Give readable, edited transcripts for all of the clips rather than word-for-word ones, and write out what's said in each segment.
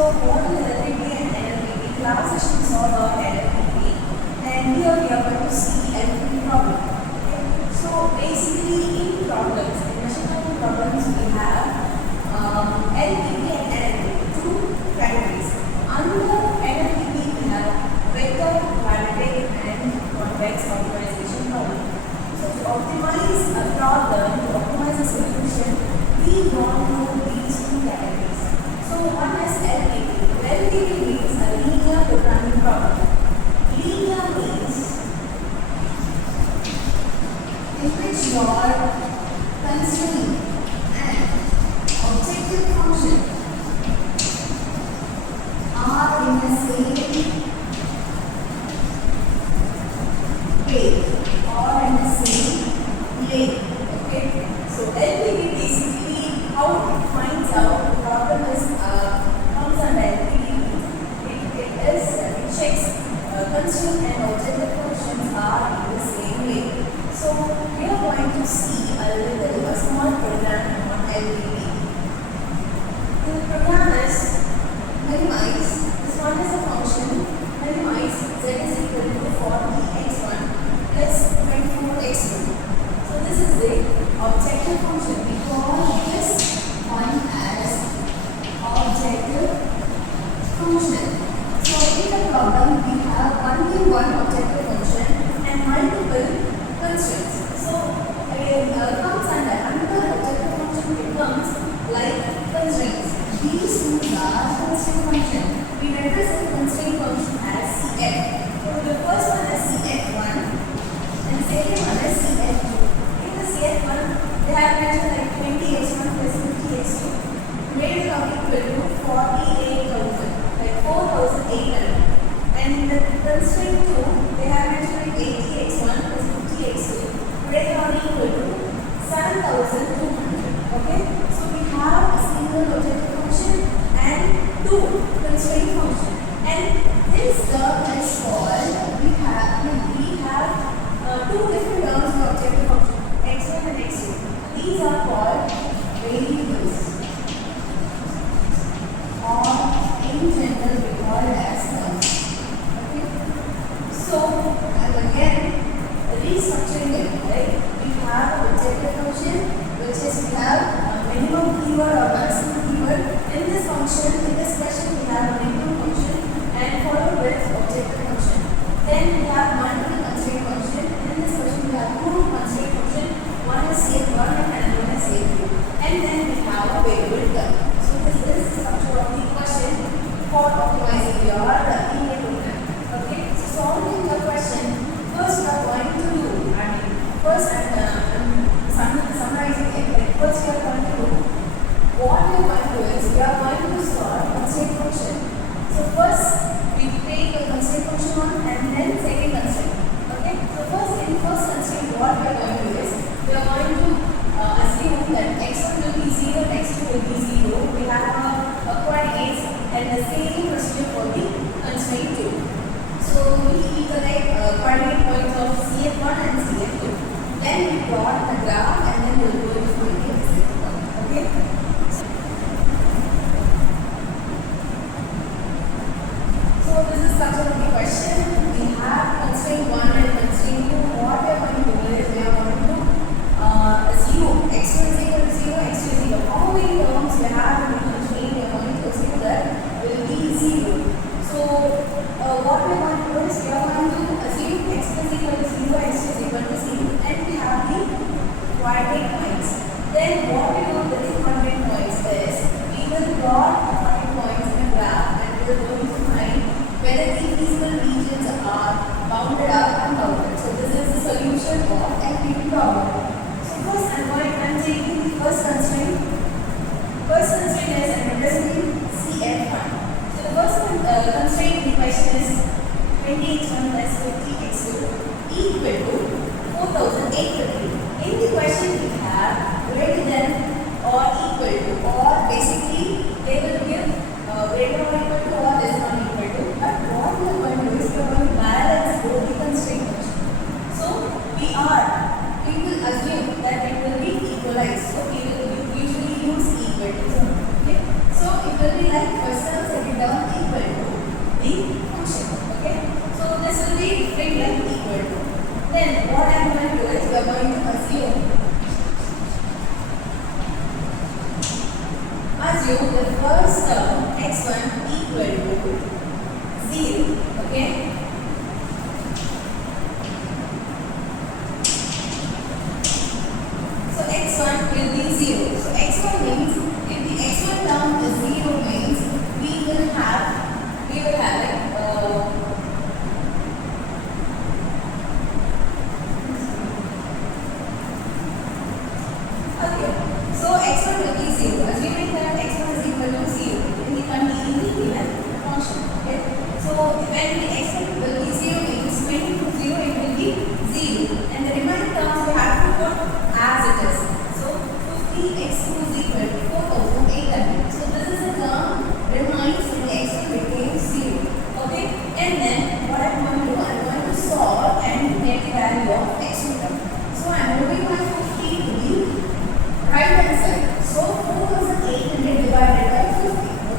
what is LLPP and NLPP? Class session saw about LLPP, and here we are going to see LLPP problem. Okay? So basically in problems, in machine learning problems, we have LLPP and NLPP, two categories. Under NLPP we have vector, quadratic and convex optimization problem. So to optimize a problem, to optimize a solution, we want to know these two categories. So one is LPP. LPP means a linear programming problem. Linear means in which your constraint and objective function are in the same way or in the same lane. Okay. So LPP basically how it finds out the problem is comes under LPP. It checks constraint and objective functions are in the same way. So we are going to see a small program on LPP. The program is minimize. This one is a function. Minimize z is equal to 40x1 plus 24x2. So this is the objective function. We call this one as objective function. So in the problem we have only one objective function and multiple constraints. So it comes under objective function becomes like constraints. These two are constraint function. We represent constraint function as CF. So the first one is CF1 and the second one is CF2. In the CF1 they have mentioned like 20x1 plus 50x2 made it equal to 48,000, like 4,800. And in the constraint 2 they have mentioned like 80x1 plus 50x2 made it equal to 7,200. Okay, so we have a single objective function and two constraint function, and this term is called we have two different terms for objective function, x1 and x2. These are called variables, or in general we call it as terms. Okay, so again restructuring it, right? We have objective function, which is we have minimum keyword or maximum keyword. In this function, in this question, we have a minimum function and followed with objective function. Then we have multiple constraint function. In this question, we have two constraint function. One is CF1 and one is CF2. And then we have a variable term. So this is the structure of the question for optimizing your linear program. Okay. So solving your question, first we are going to do. First summarizing it. Like first we are going to do. What we are going to do is we are going to solve constraint function. So first we take the constraint function one and then second constraint. Okay. So first in first constraint what we are going to do is we are going to assume that x1 will be 0 and x2 will be 0. We have a coordinates and the same procedure for the constraint 2. So we collect coordinate points of CF1 and CF2. Then we plot the graph and then we will go to find the exact point. Okay. So this is structure of the question. We have constraint 1 and constraint 2. What we are going to do is we are going to assume x1 is equal to 0, x2 is equal. How many terms we have in the constraint? We are going to assume that will be 0. So what we are going to do is we are going to assume x1 is equal to 0, x2 is equal to 0, and we have the coordinate points. Then what we do with the coordinate points is we will plot the coordinate points in a graph and we will going to find whether the feasible regions are bounded or unbounded. So this is the solution of LPP problem. So first I'm taking the first constraint. First constraint is I'm representing CF1. So the first constraint in the question is 20x1 plus 50x2 equal to 4,850. In the question we have greater than or equal to, or basically they will give greater or equal to or less than or equal to. But what we are going to do is we are going to balance both the constraint function. So we will assume that it will be equalized. So we will usually use equal to. Okay. So it will be like first term, second the function. Okay, so this will be written like equal to. Then what I am going to do is we are going to assume the first term x1 equal to 0. Okay, so x1 will be 0. So x1 means if the x1 term is 0 means we will have like okay. So x1 will be 0. Assuming that x1 is equal to 0 in the given function. Okay. So when the x1 will be 0 means when you put 0 it will be 0. And the remaining terms we have to put as it is. So 50x2 is equal to 4800. So this is a term remains when the x1 becomes 0. Okay. And then what I'm going to do, I'm going to solve and get the value of x2 term. So I'm moving my 50 to the right hand side. So 4800 divided by 50.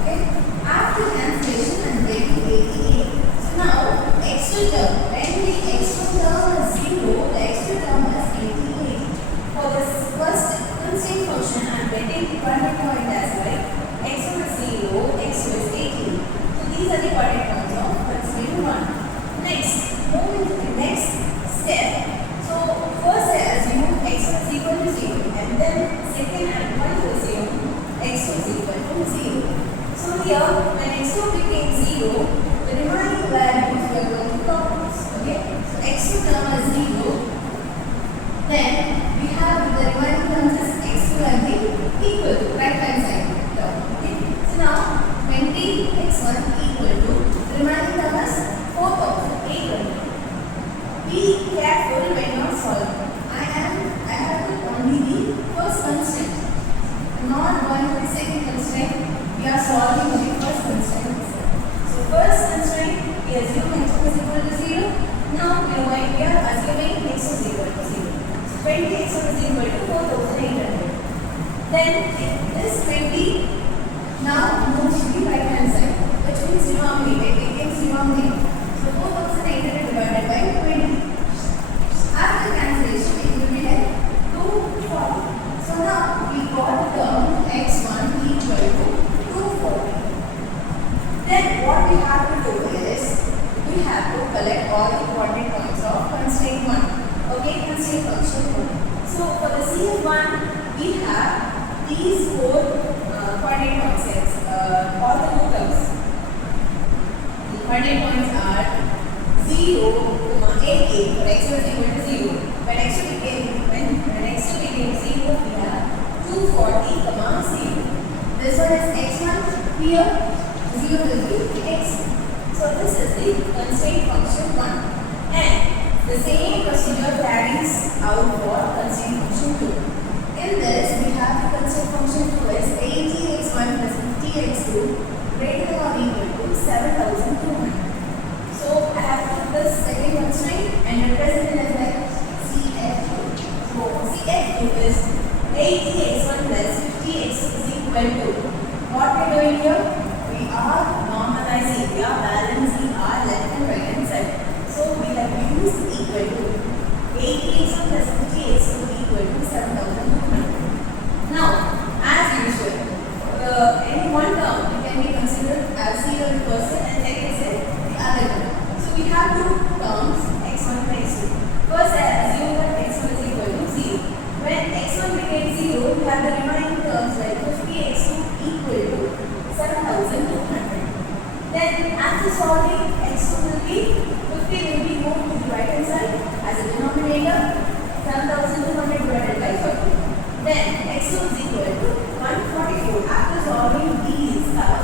Okay. After cancellation I'm getting 88. So now x2 term, when the x2 term is 0, the x2 term is 88. For this first constraint function I'm getting coordinate point as like x1 is 0, x2 is 18. So these are the coordinate points of constraint 1. Next, moving to the next step. So first I assume x1 is equal to 0 and then second I'm going to assume x2 is equal to 0. So here when x2 became 0, the remaining values we are going to compute. Okay, so x2 term is 0. Then we have the remaining terms as x2 and the equal to right hand side term. Okay, so now 20x1 equal to the remaining term as 4800. Be careful when you are solving. I have to only the first constraint. Not going to the second constraint. We are solving the first constraint. So first constraint we assume x1 is equal to 0. Now we are assuming x2 is equal to 0. So 20x1 is equal to 4800. Then this 20 now moves to the right hand side, which means denominator. It becomes denominator. So 4800 divided by 20. After cancellation, it will be like 240. So now we got the term x1 equal to 240. Then what we have to do is we have to collect all the coordinate points of constraint 1. Okay, constraint function 1. So for the CF1, we have these 4 coordinate points. All the two terms. The coordinate points are 0, 88 for x1 is equal to 0. When x2 became 0, we have 240, 0. This one is x1 here, 0 will be x. So this is the constraint function 1. And the same procedure carries out for constraint function 2. In this, we have the constraint function 2 is 80x1 plus 50x2 greater than or equal to 7200. So I have put this second constraint and represent it as like CF2. So CF2 is 80x1 plus 50x2 is equal to what we are doing here? We are normalizing, we are balancing our left and right hand side. So we have used equal to 80x1 plus 50x2 equal to 7200. Now, as usual, any one term can be considered as 0 in person and second is the other term. So we have two terms x1 and x2. First I assume that x1 is equal to 0. When x1 became 0, we have the remaining terms like 50x2 equal to 7200. Then after solving, x2 will be 50 will be moved to the right hand side as a denominator, 7200 divided by 50. Then x2 is equal to 144. After solving these stuff,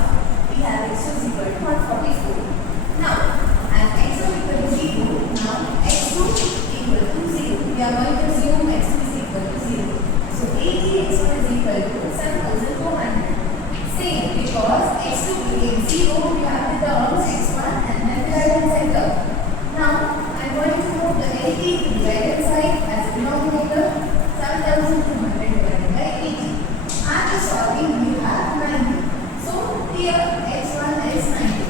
we have x2 is equal to 144. Now, as x1 equal to 0, now x2 equal to 0. We are going to assume x2 is equal to 0. So 80x1 is equal to 7200. Same, because x2 became 0, we have the terms x1 and then the right hand side term. Now, I am going to move the 80 to the right hand side as a denominator, 7200 divided by 80. After solving, we have 90. So here x1 is 90.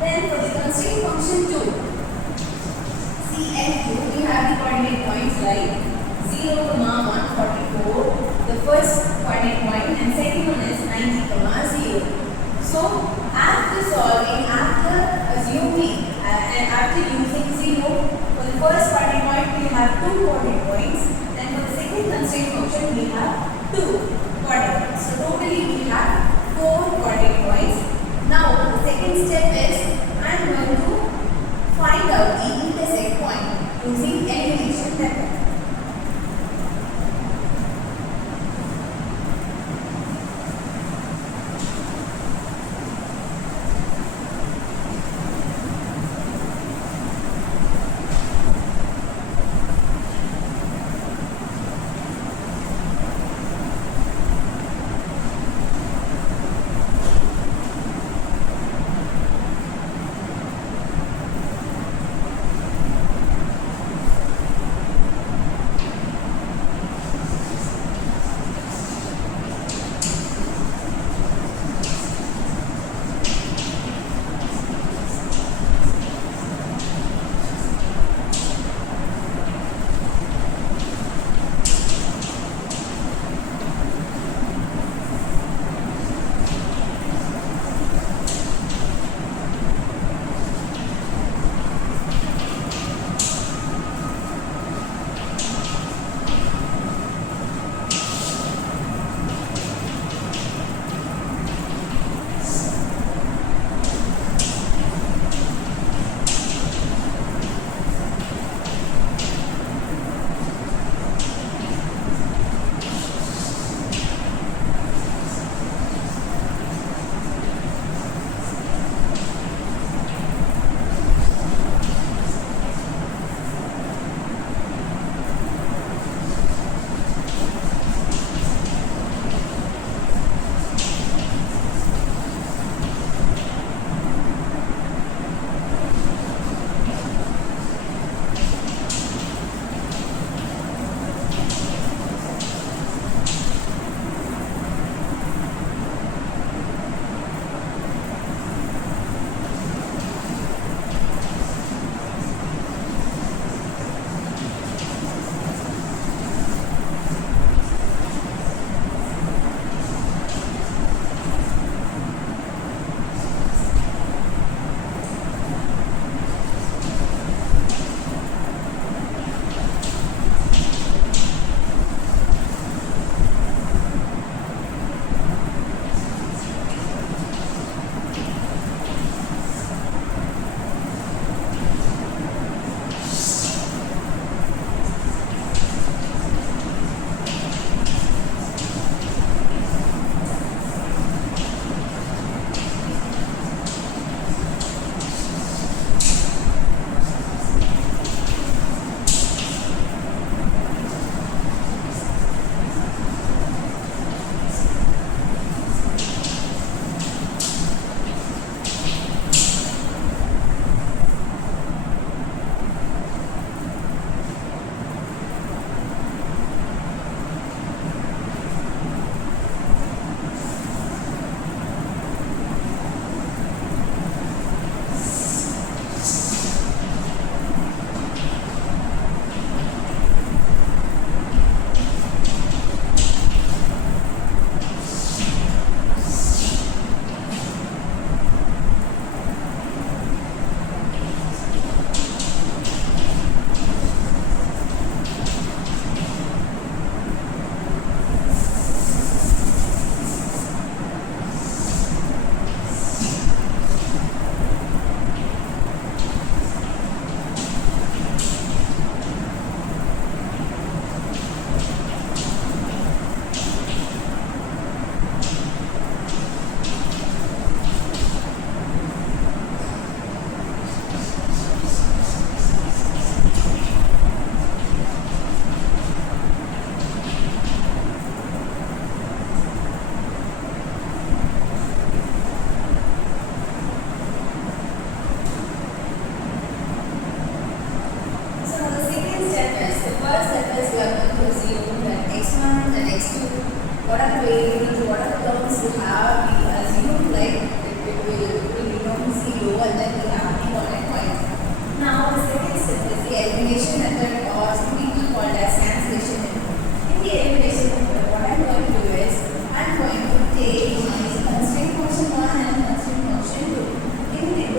Then for the constraint function 2, C and Q, we have the coordinate points like 0, 144, the first coordinate point, and second one is 90, 0. So after solving, after assuming and after using 0, for the first coordinate point we have 2 coordinate points, and for the second constraint function we have 2 coordinate points. So totally we have 4 coordinate points. Now the second step is I am going to find out the intersect point using elimination method.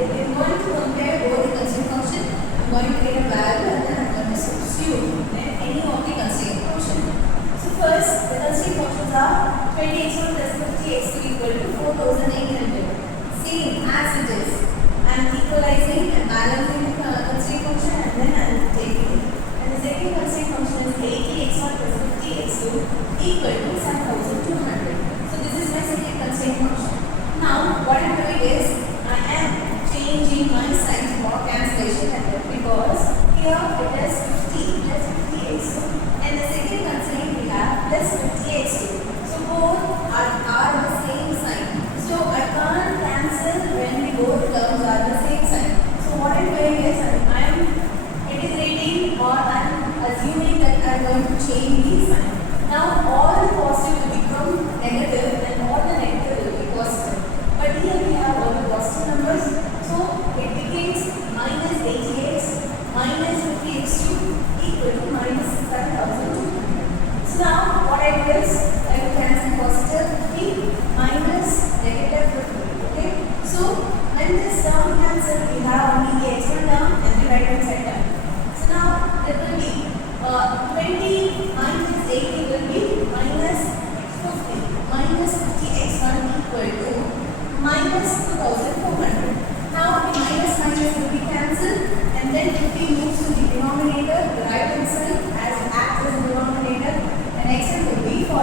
I'm going to compare both the constraint function. I'm going to get a value and then I'm going to substitute any of the constraint function. So first, the constraint functions are 20x1 plus 50x2 equal to 4800. Same as it is. I'm equalizing and balancing the constraint function and then I'm taking it. And the second constraint function is 80x1 plus 50x2 equal to 7200. So this is my second constraint function. Now what I'm doing is I am changing my sign for cancellation method because here it is 50 plus 50x2 and the second constraint we have plus 50x2. So both are the same sign. So I can't cancel when the both terms are the same sign. So what I'm doing is I am integrating or I am assuming that I am going to change these signs. Now all the positive will become negative and all the negative will be positive. But here we have all the positive numbers. So it becomes minus 80x minus 50x2 equal to minus 7200. So now what I do is I will cancel positive 50 minus negative 50. Okay. So when this term cancels, we have only the x1 term and the right hand side term. So now it will be 20 minus 80 will be minus 50 minus 50x1 equal to minus 2400. Now the minus minus will be cancelled and then 50 moves to the denominator, the right hand side as acts as a denominator and x1 will be 40.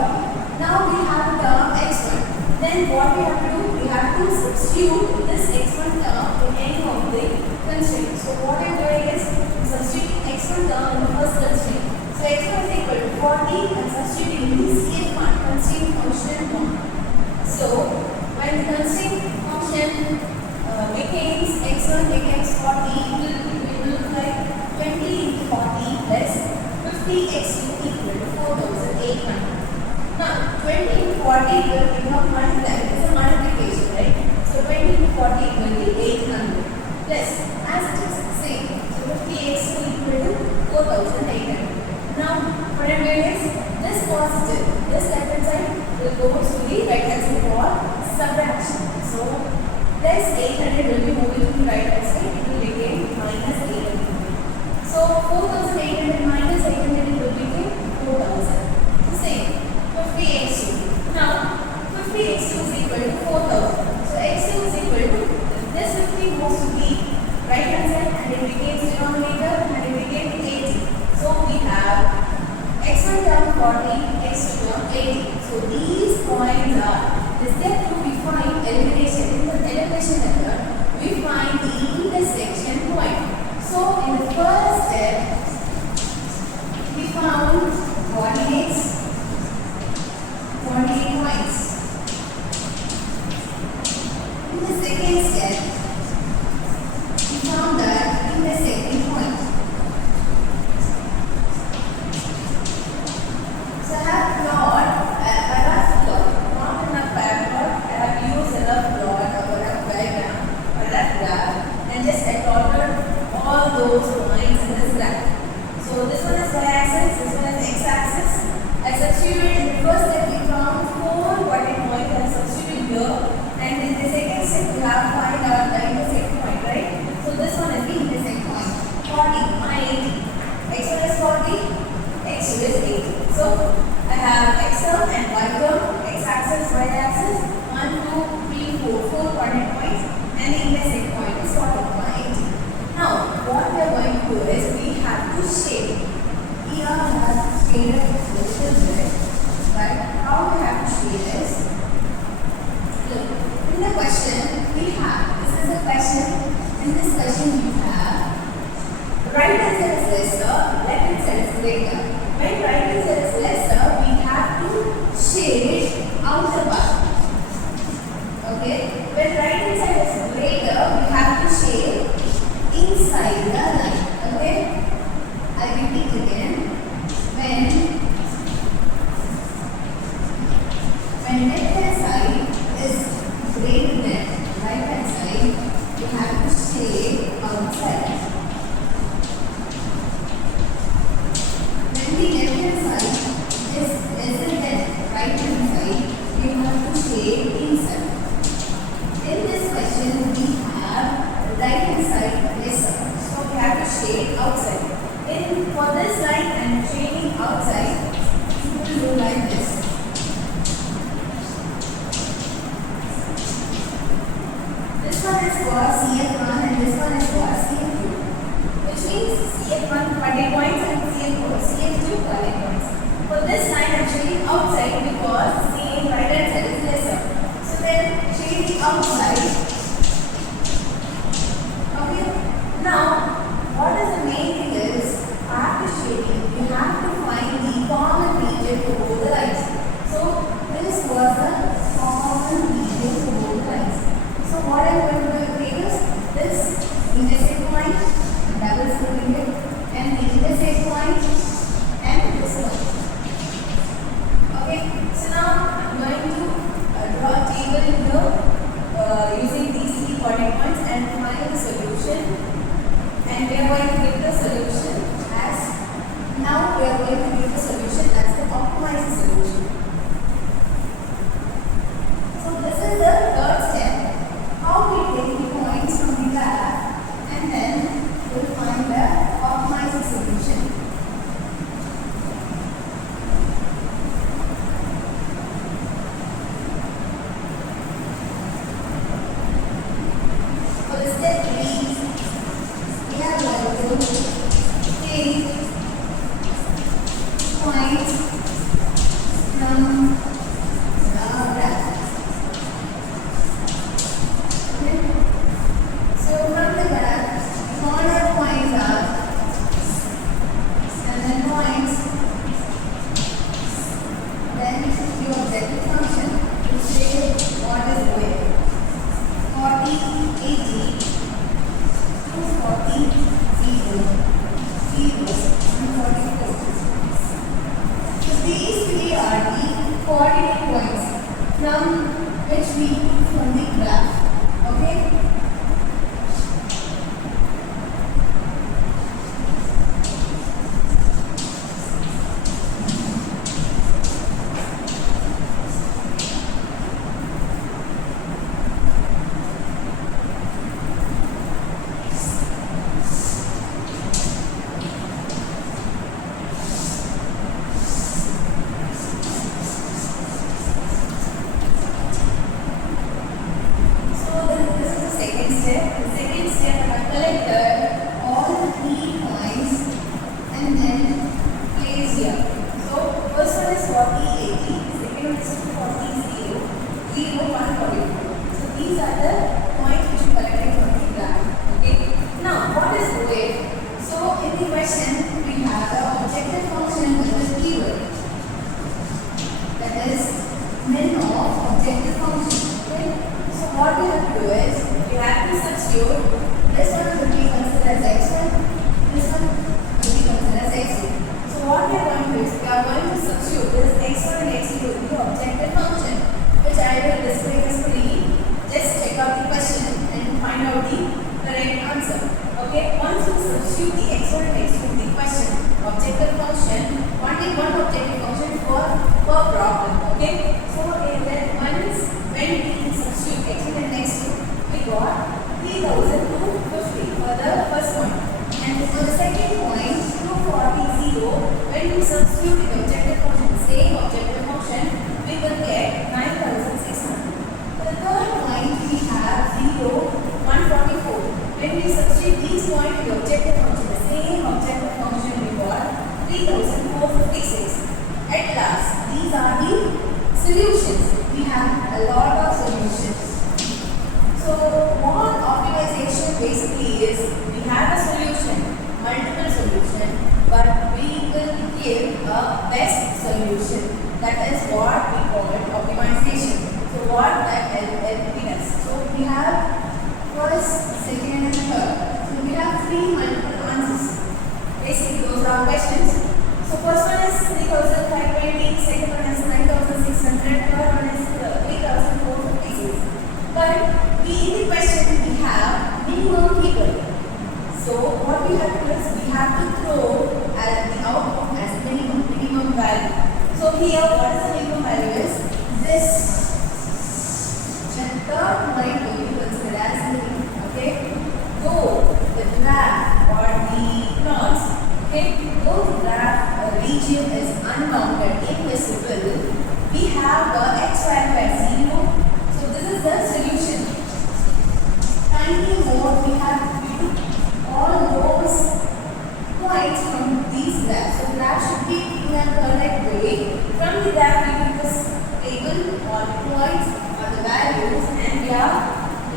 Now we have the term x1. Then what we have to do? We have to substitute this x1 term in any of the constraints. So what I am doing is substituting x1 term in the first constraint. So x1 is equal to 40 and substituting this f1 constraint function 1. So when the constraint function becomes x1 becomes 40, it will look like 20 into 40 plus 50x2 equal to 4800. Now 20 into 40 will become multiply. It is a multiplication, right? So 20 into 40 will be 800 plus as it is same. So 50x2 equal to 4800. Now what I'm doing is this positive, this left hand side will go to the right hand side for subtraction. So plus 800 will be moving to the right hand side. It will become minus 800. So 4800 minus 800 will become 4000. Same. 50x2. Now 50x2 is equal to 4000. So x2 is equal to this 50 goes to the right hand side and it becomes denominator and it becomes 80. So we have x1 term 40, x2 term 80. So these points are the step 2 we find elimination. In the elimination method we find the intersection point. So in the first step we found coordinates 48 points. In the second step, we found that intersecting point. So I have plot, not enough paragraph. I have used a rough plot or a rough diagram or a rough graph and just I plotted all those points in this graph. So this one is y-axis, this one is x-axis. I substituted in the first step we found 4 coordinate points and substituted here, and in the second step we have to find out the intersect point, right? So this one is the intersect point. 40 minus 80. x1 is 40, x2 is 80. So I have x term and y term, x-axis, y-axis, 1, 2, 3, 4, 4 coordinate points, and the intersect point is 40 by 80. Now what we are going to do is we have to shade. Here I have shaded little bit, but how we have to shade is, look, in the question we have, this is the question, in this question we have, right hand side is lesser, left hand side is greater. When right hand side is lesser, we have to shade outer part. Okay? When right hand side is greater, we have to shade inside the line. Okay? I repeat again. When left hand side is greater than right hand side, we have to shade outside. When the left hand This one is for CF1 and this one is for CF2. Which means CF1 20 points and CF2 20 points. For this line actually outside because the right hand side is lesser. So then shading outside. Okay. Now what is the main thing is after shading you have to find the common region for both the lines. So this was the common region for both the lines. So what I'm going to do is this intersect point, double splitting it, and the intersect point and this one. Okay, so now I'm going to draw a table here using these three coordinate points and find the solution. And we are going to give the solution as now we are going to give the solution as the optimized solution. So this is the third step. How we take the points from the graph and then we'll find the optimized solution. For the step 3, we are going to take points from the graph. Okay. So from the graph, corner points are and then points, then your objective function will say what is going 40, 80, 240, 0, 0, and 44. So these three are the coordinate points from which we from the graph. Okay. Region is unbounded, invisible. We have the x value as 0. So this is the solution. Finding more, we have to do all those points from these graphs. So graph should be in a correct way. From the graph we give this table or the points or the values, and we are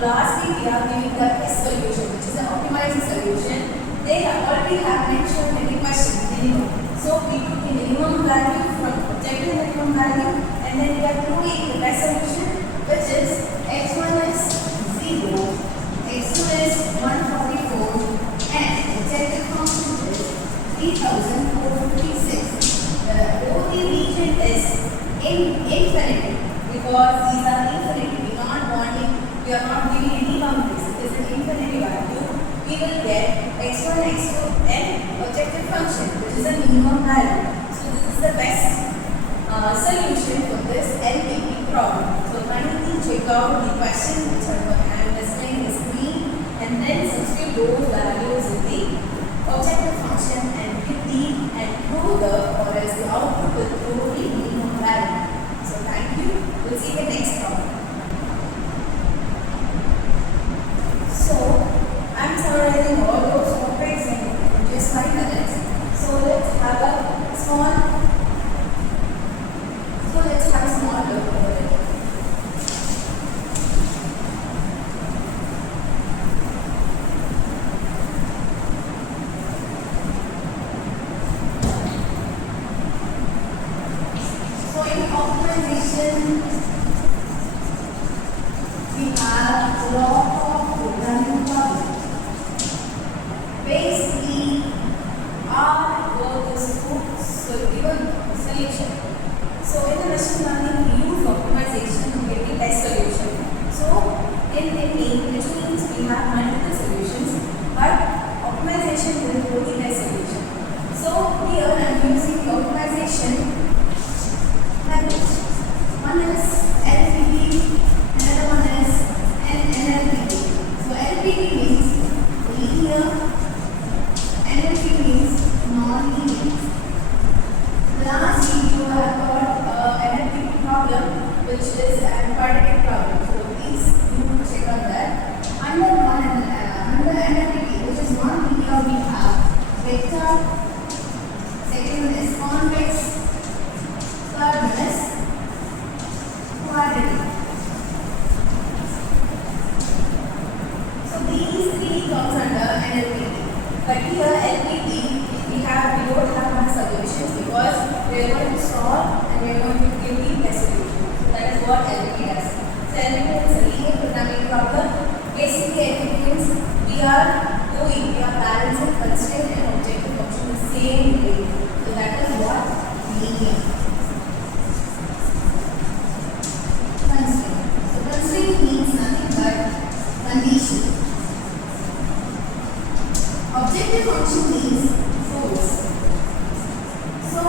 lastly we are giving the best solution, which is an optimized solution. They have already mentioned in the question minimum. So we took the minimum value from objective minimum value, and then we are proving the best solution, which is x1 is 0, x2 is 144, and objective function is 3456. The only region is in infinity, because these are infinity. We are not giving any boundaries. It is an infinity value. We will get x1, x2, and objective function, which is a minimum value. So this is the best solution for this LPP problem. So kindly check out the question which I am displaying on the screen, and then substitute those values in the objective function and prove the, or as the output will prove the minimum value. So thank you. We'll see the next problem. So I'm summarizing all those topics in just 5 minutes. So let's have a small look over it. So in optimization, we have a lot of programming problems. Basically, our work is to given solution. So in the machine learning, we use optimization to get the best solution. So in mean, which means we have multiple solutions, but optimization will go the best solution. So here I am using the optimization methods. One is LPP, another one is NLPP. So LPP means linear, NLP means non-linear. Last video I have got NLP problem, which is a quadratic problem. So please do check on that. Under NLP, which is non-linear, we have vector. Second one is convex. Third one is quadratic. So these three comes under NLP. But here LPP, we don't have much solutions, because we are going to solve and we are going to give the best solution. So that is what LPP does. So LPP is a linear programming problem. Basically, LPP means we are balancing constraint and objective function the same way. So that is what linear. Constraint. So constraint means nothing but condition. Objective function means force. So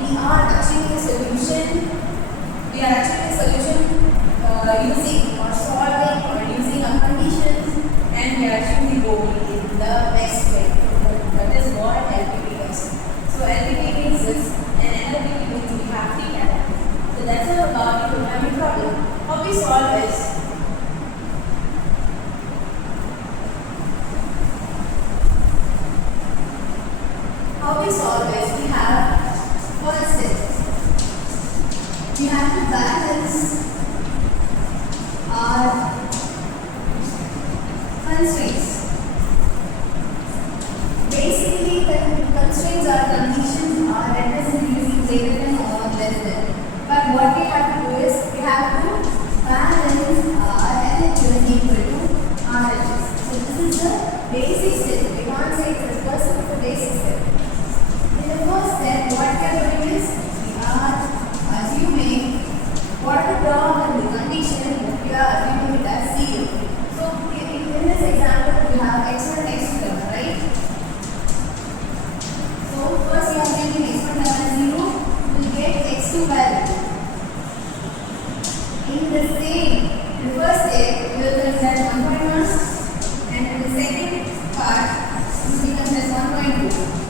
we are achieving a solution. Using or solving or using a conditions, and we are actually going in the best way. That is what LPP does. So LPP means this, and NLPP means we have three categories. So that's all about the programming problem. How we solve this? We have first step. We have to balance our constraints. Basically, the constraints are conditions are represented using greater than or less than. But what we have to do is we have to balance our LHS equal to RHS. So this is the basic step. We can't say it's the first step, it's the basic step. In the first step, what we are doing is we are assuming what the term and the condition we are assuming it as 0. So in this example, we have x1 and x2 term, right? So first we are taking x1 term as 0, we will get x2 value. In the first step, we will consider 1.1, and in the second part, it becomes as 1.2.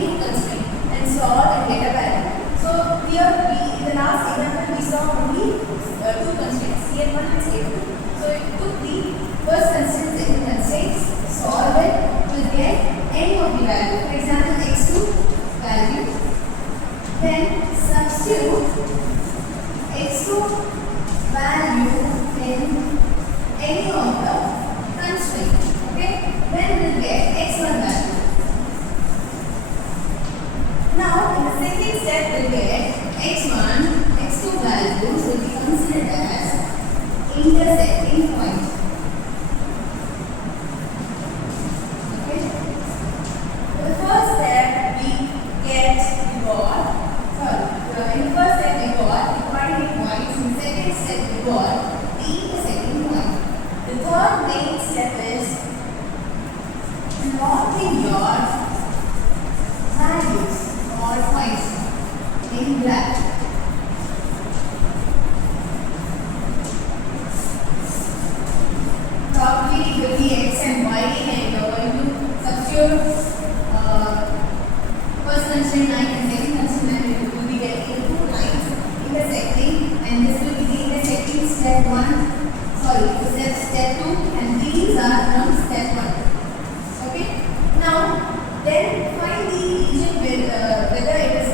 any two constraint and solve and get a value. So here in the last example we saw only two constraints, C1 and C2. So if you took the first constraint, second constraint, solve it, will get any of the value. For example, x2 value. Then substitute x2 value in any of the constraint. Okay, then we will get x1 value. Now in the second step we will get x1, x2 values will be considered as intersecting point. Okay, for the first step we get in the first step we got the coordinate points. In the second step we got the intersecting point. The third main step is plotting your values or points in black. Probably it will be x and y, and you are going to substitute first constraint line and second constraint line. You will be getting two lines intersecting, and this will be the intersecting step 1. Sorry, step 2, and these are from step 1. Okay. Now, then find the region whether it is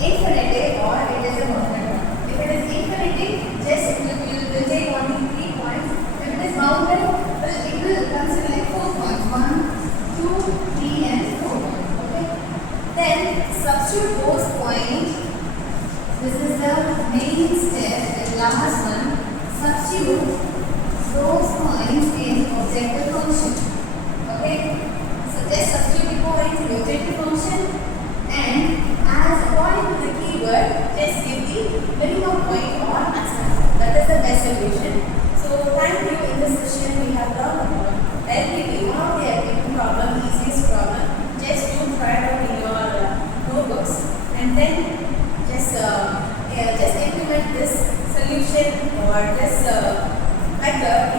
infinitive or it is a bounded one. If it is infinitive, just you will take only 3 points. If it is bounded, it will consider like 4 points. 1, 2, 3, and 4. Okay. Then substitute those points. This is the main step, the last one. Substitute those points in objective function. Okay. So just substitute the points in the objective function, and as according to the keyword, just give the minimum point or maximum. That is the best solution. So thank you. In this session we have learned about LPP, one of the LPP problem, easiest problem. Just you try it out in your notebooks, and then just implement this solution or this method